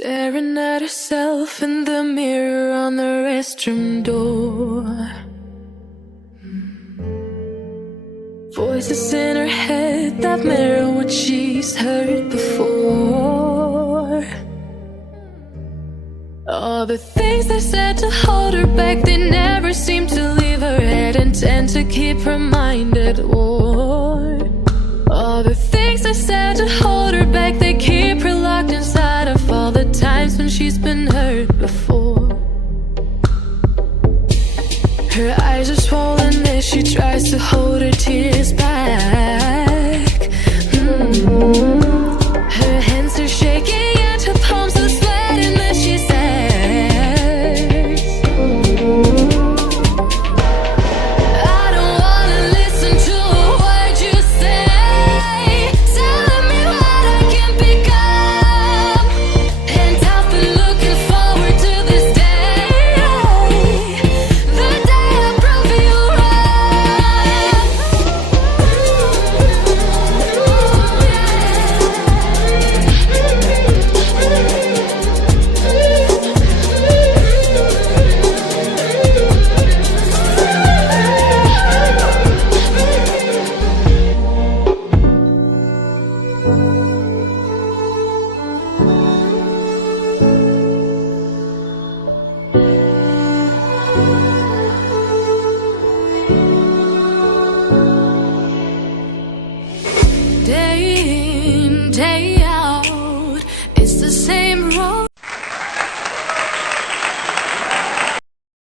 Staring at herself in the mirror on the restroom door. Voices in her head that mirror what she's heard before. All the things they said to hold her back, they never seem to leave her head and tend to keep her mind at war. All the things they said to hold her back, they keep her locked inside of all the times when she's been hurt before. Her eyes are swollen as she tries to hold her tears back. Her hands are shaking and her palms are sweating as she says, I don't wanna listen to a word you say, telling me what I can become. And I've been looking forward to this day, the day I prove you day in, day out, it's the same road